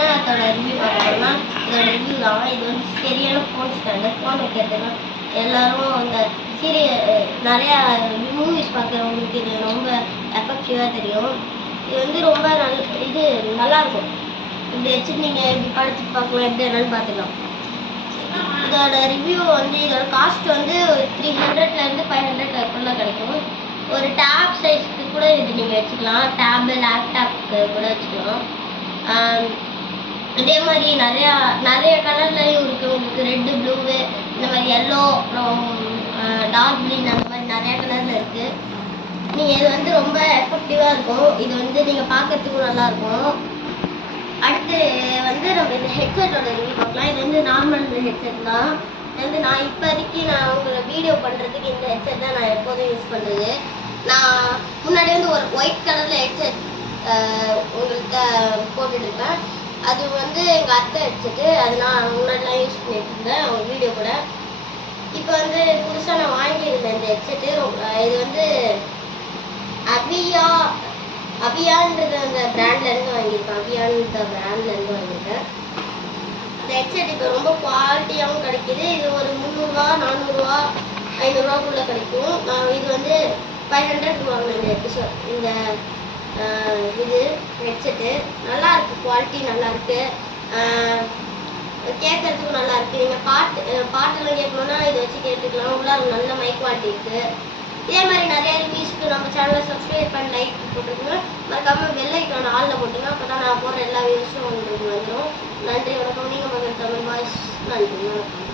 என்ன அதோட ரிவ்யூ பார்க்கணும்னா இதோட ரிவ்யூ தான். இது வந்து சரியான ஃபோன் ஸ்டாண்டு. ஃபோன் வைக்கிறதுனா எல்லோரும் இந்த நிறையா மூவிஸ் பார்க்குறவங்களுக்கு இது ரொம்ப எஃபெக்டிவாக தெரியும். இது வந்து ரொம்ப நல்லாயிருக்கும். இப்படி வச்சுட்டு நீங்கள் இப்படி படிச்சுட்டு பார்க்கலாம், எப்படி என்னன்னு பார்த்துக்கலாம். இதோட ரிவ்யூ வந்து இதோட காஸ்ட் வந்து 300லேருந்து 500 வரைக்குள்ள கிடைக்கும். ஒரு டேப் சைஸ்க்கு கூட இது நீங்கள் வச்சுக்கலாம். டேபு லேப்டாப்க்கு கூட வச்சுக்கலாம். இதே மாதிரி நிறைய கலர்லையும் இருக்குது. உங்களுக்கு ரெட்டு ப்ளூவு இந்த மாதிரி எல்லோ அப்புறம் டார்க் க்ரீன் அந்த மாதிரி நிறையா கலரில் இருக்குது. நீங்கள் இது வந்து ரொம்ப எஃபெக்டிவாக இருக்கும். இது வந்து நீங்கள் பார்க்கறதுக்கும் நல்லாயிருக்கும். அடுத்து வந்து நம்ம இந்த ஹெட்செட்டோட ரிவ்யூ பார்க்கலாம். இது வந்து நார்மல் ஹெட்செட் தான். இது வந்து நான் இப்போதைக்கு உங்களை வீடியோ பண்ணுறதுக்கு இந்த ஹெட்செட் தான் நான் எப்போதும் யூஸ் பண்ணுறது. நான் முன்னாடி வந்து ஒரு ஒயிட் கலரில் ஹெட்செட் உங்கள்கிட்ட போட்டுட்ருக்கேன். அது வந்து எங்கள் அத்தை ஹெட்செட்டு. அது நான் முன்னாடிலாம் யூஸ் பண்ணிட்டு இருந்தேன் அவங்க வீடியோ கூட. இப்போ வந்து புதுசாக நான் வாங்கியிருந்தேன் இந்த ஹெட்செட்டு. இது வந்து அபியான்றது அந்த பிராண்ட்லேருந்து வாங்கியிருக்கேன். அபியான்ற பிராண்ட்லேருந்து வாங்கியிருக்கேன். இந்த ஹெட்செட் இப்போ ரொம்ப குவாலிட்டியாகவும் கிடைக்கிது. இது ஒரு 300 400 500 கிடைக்கும். நான் இது வந்து 500 வாங்கினேன் இந்த இது ஹெட்செட்டு. நல்லாயிருக்கு, குவாலிட்டி நல்லாயிருக்கு, கேட்கறதுக்கும் நல்லாயிருக்கு. நீங்கள் பாட்டெல்லாம் கேட்கணுன்னா இதை வச்சு கேட்டுக்கலாம். உள்ளே நல்ல மைக் குவாலிட்டி இருக்குது. இதே மாதிரி நிறைய ரிவ்யூஸ்க்கு நம்ம சேனலை சப்ஸ்கிரைப் பண்ணி லைக் போட்டுருங்க. மறக்காமல் பெல் ஐக்கான ஆளில் போட்டுங்க. அப்போ தான் நான் போடுற எல்லா வீடியோஸும் உங்களுக்கு வந்துடும். நன்றி, வணக்கம். நீங்கள் மகள் தமிழ் வாய்ஸ். நன்றி, வணக்கம்.